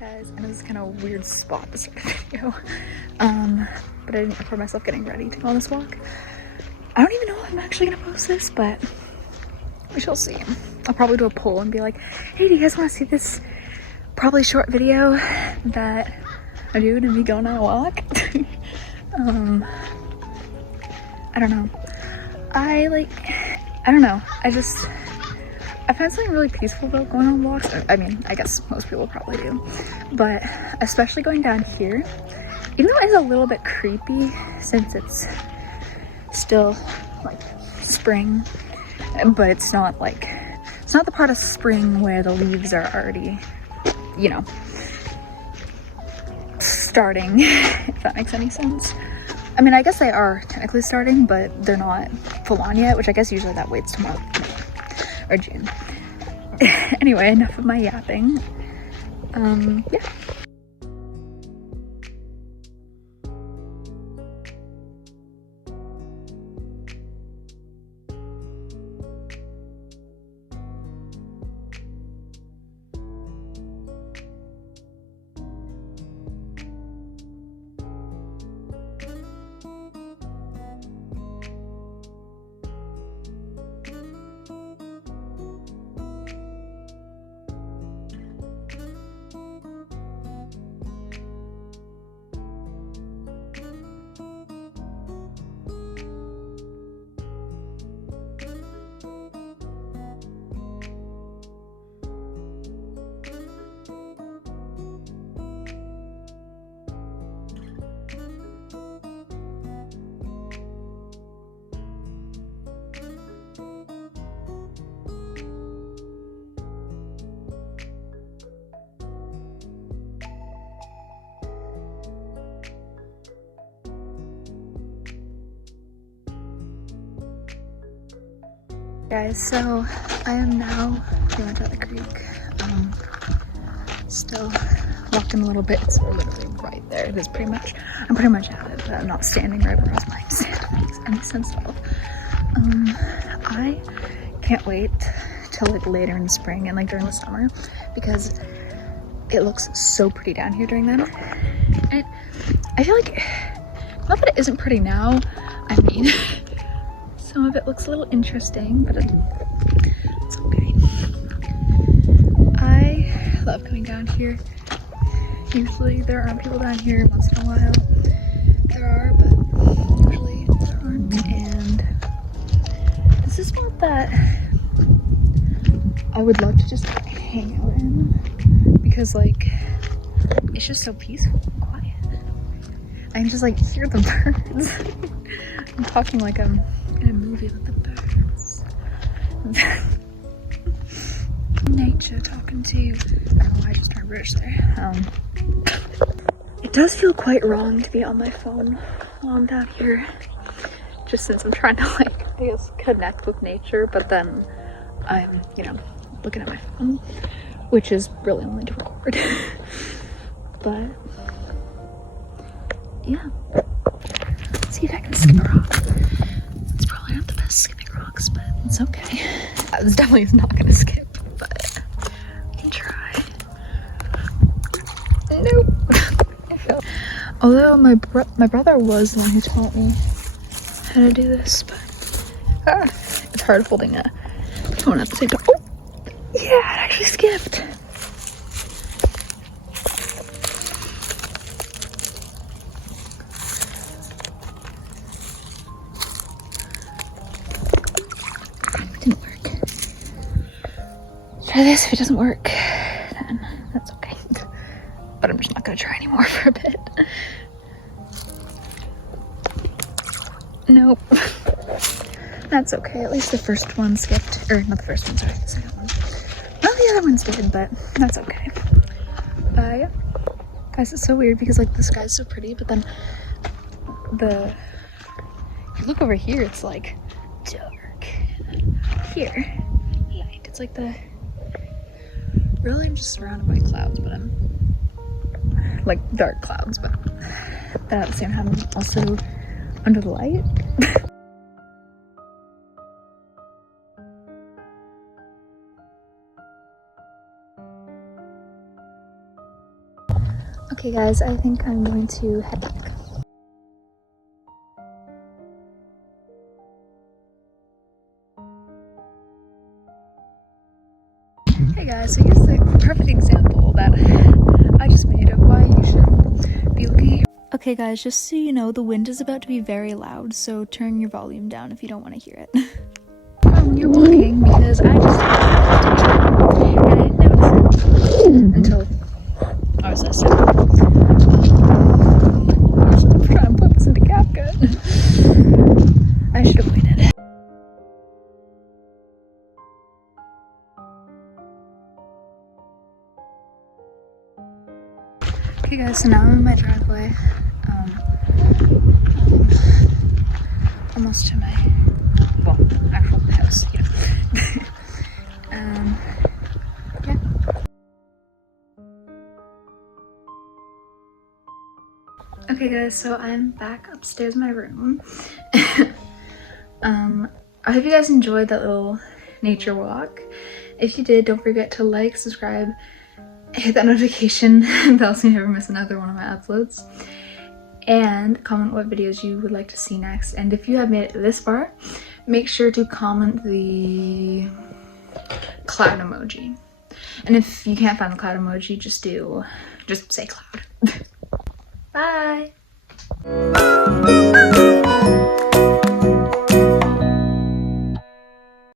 Guys, I know this is kind of a weird spot to start a video, but I didn't record myself getting ready to go on this walk. I don't even know if I'm actually gonna post this, but we shall see. I'll probably do a poll and be like, hey, do you guys want to see this probably short video that I do to me going on a walk? I don't know. I don't know. I find something really peaceful about going on walks. I mean, I guess most people probably do, but especially going down here, even though it's a little bit creepy since it's still like spring, but it's not the part of spring where the leaves are already, you know, starting, if that makes any sense. I mean, I guess they are technically starting, but they're not full on yet, which I guess usually that waits till May or June. Anyway, enough of my yapping. Yeah. Guys, so I am now pretty much at the creek. Still walking a little bit. It's literally right there. It is pretty much, I'm pretty much at it, but I'm not standing right where I was playing stand. It makes any sense at all. I can't wait till like later in the spring and like during the summer because it looks so pretty down here during them. And I feel like, not that it isn't pretty now, I mean, some of it looks a little interesting, but it's okay. I love coming down here. Usually there aren't people down here. Once in a while there are, but usually there aren't. And this is one that I would love to just like, hang out in because like it's just so peaceful and quiet. I can just like hear the birds. I'm talking like I'm in a movie with the birds. Nature talking to you. I don't know why I just turned British there. It does feel quite wrong to be on my phone while I'm down here. Just since I'm trying to like, I guess, connect with nature, but then I'm, you know, looking at my phone, which is really only to record. But yeah. Let's see if I can skip a rock. It's probably not the best skipping rocks, but it's okay. I was definitely not gonna skip, but we can try. Nope. I failed. Although my brother was the one who taught me how to do this, but it's hard holding a phone at the same time. Oh, yeah, it actually skipped. Didn't work. Try this. If it doesn't work, then that's okay. But I'm just not gonna try anymore for a bit. Nope. That's okay. At least the first one skipped. Or not the first one, sorry, the second one. Well, the other ones did, but that's okay. Yeah. Guys, it's so weird because like the sky's so pretty, but then if you look over here, it's like dark. Here, light. It's like really I'm just surrounded by clouds, but I'm like dark clouds, but then at the same time I'm also under the light. Okay guys, I think I'm going to head back. Hey guys, so here's the perfect example that I just made of why you should be looking here. Okay guys, just so you know, the wind is about to be very loud, so turn your volume down if you don't want to hear it. When you're walking, because I just and I didn't notice it until I was at 7. I'm trying to put this into CapCut. I should have waited. Okay guys, so now I'm in my driveway. Almost to my, well, actual house, yeah. Yeah. Okay guys, so I'm back upstairs in my room. I hope you guys enjoyed that little nature walk. If you did, don't forget to like, subscribe, hit that notification bell so you never miss another one of my uploads. And comment what videos you would like to see next. And if you have made it this far, make sure to comment the cloud emoji. And if you can't find the cloud emoji, just say cloud. Bye!